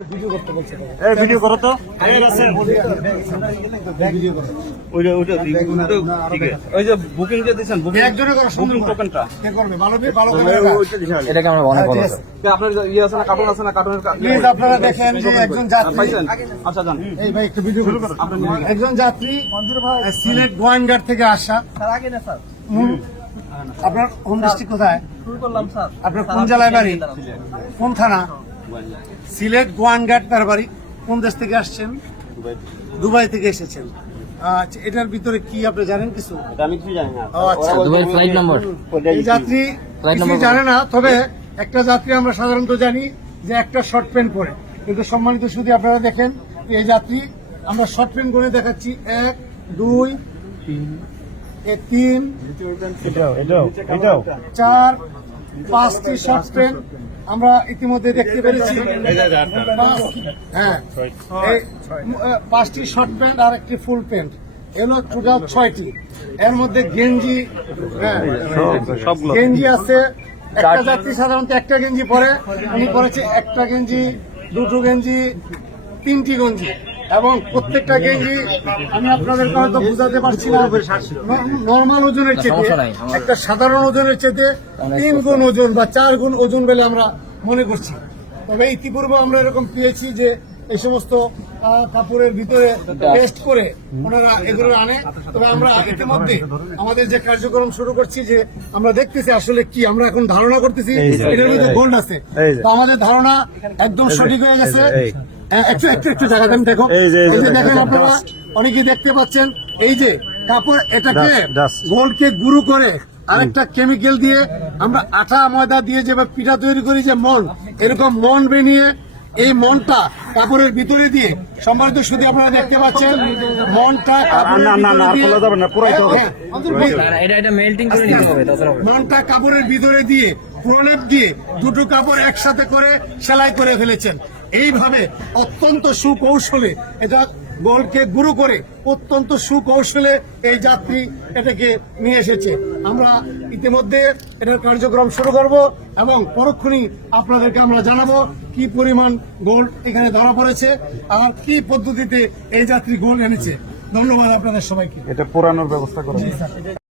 video করো তো ওই যে বুকিং যে দিয়েছেন বুকিং টোকেনটা এটাকে আমরা মনে করব আপনার ইয়ে আছে না কার্টুন আছে না কার্টুনের প্লিজ আপনারা দেখেন যে একজন যাত্রী আচ্ছা জান এই ভাই একটু ভিডিও করুন একজন যাত্রী সিলেট গোয়াইনঘাট থেকে আসা স্যার আগে না স্যার আপনার হোম ডিস্ট্রিক্ট কোথায় শুরু করলাম স্যার আপনার কোন জেলায় বাড়ি কোন থানা সিলেট গোয়াইনঘাট তার বাড়ি কোন দেশ থেকে আসছেন দুবাই থেকে এসেছেন আচ্ছা এটার ভিতরে কি আপনি জানেন কিছু আমি কিছু জানি না ও আচ্ছা দুবাইয়ের ফ্লাইট নম্বর এই যাত্রী কিছুই জানে না তবে একটা যাত্রী আমরা সাধারণত জানি যে একটা শর্ট প্যান্ট পরে কিন্তু সম্মানিত শুধু আপনারা দেখেন এই যাত্রী আমরা শর্ট প্যান্ট করে দেখাচ্ছি 1 2 3 4 5টি শর্ট প্যান্ট আমরা ইতিমধ্যে দেখতে পেরেছি হ্যাঁ 5টি শর্ট প্যান্ট আর একটি ফুল প্যান্ট এগুলো টোটাল 6টি এর মধ্যে গেঞ্জি গেঞ্জি আছে একটা যাত্রী সাধারণত একটা গেঞ্জি পরে উনি পরেছে একটা গেঞ্জি দুটো গেঞ্জি 3টি গেঞ্জি এবং প্রত্যেকটা গেঞ্জি আমি আপনাদেরকে হয়তো বুঝাতে পারছি না নর্মাল ওজনের চেয়ে একটা সাধারণ ওজনের চেয়ে 3 গুণ ওজন বা 4 গুণ ওজন বলে আমরা মনে করছি তবে ইতিপূর্বে আমরা এরকম পেয়েছি যে এই সমস্ত কাপড়ের ভিতরে টেস্ট করে ওনারা এগুলো আনে তবে আমরা ইতিমধ্যে আমাদের যে কার্যক্রম শুরু করছি যে আমরা দেখতেছি আসলে কি আমরা এখন ধারণা করতেছি এটার মধ্যে গোল্ড আছে তো আমাদের ধারণা একদম সঠিক হয়ে গেছে একটু জায়গা দেন দেখো এই যে দেখেন আপনারা অনেকেই দেখতে পাচ্ছেন এই যে কাপড় এটাকে গোল্ডকে গুঁড়ো করে আরেকটা কেমিক্যাল দিয়ে আমরা আটা ময়দা দিয়ে যে পিঠা তৈরি করি যে মন এরকম মন বানিয়ে এই মনটা কাপড়ের ভিতরে দিয়ে সম্মানিত শুধু আপনারা দেখতে পাচ্ছেন মনটা মনটা কাপড়ের ভিতরে দিয়ে প্রলেপ দিয়ে দুটো কাপড় একসাথে করে সেলাই করে ফেলেছেন এইভাবে অত্যন্ত সুকৌশলে এটা গোল্ডকে গুঁড়ো করে অত্যন্ত সুকৌশলে এই যাত্রী এটাকে নিয়ে এসেছে আমরা ইতিমধ্যে এটার কার্যক্রম শুরু করব এবং পরক্ষণই আপনাদেরকে আমরা জানাবো কি পরিমাণ গোল্ড এখানে ধরা পড়েছে আর কি পদ্ধতিতে এই যাত্রী গোল্ড এনেছে ধন্যবাদ আপনাদের সবাইকে এটা পোড়ানোর ব্যবস্থা করা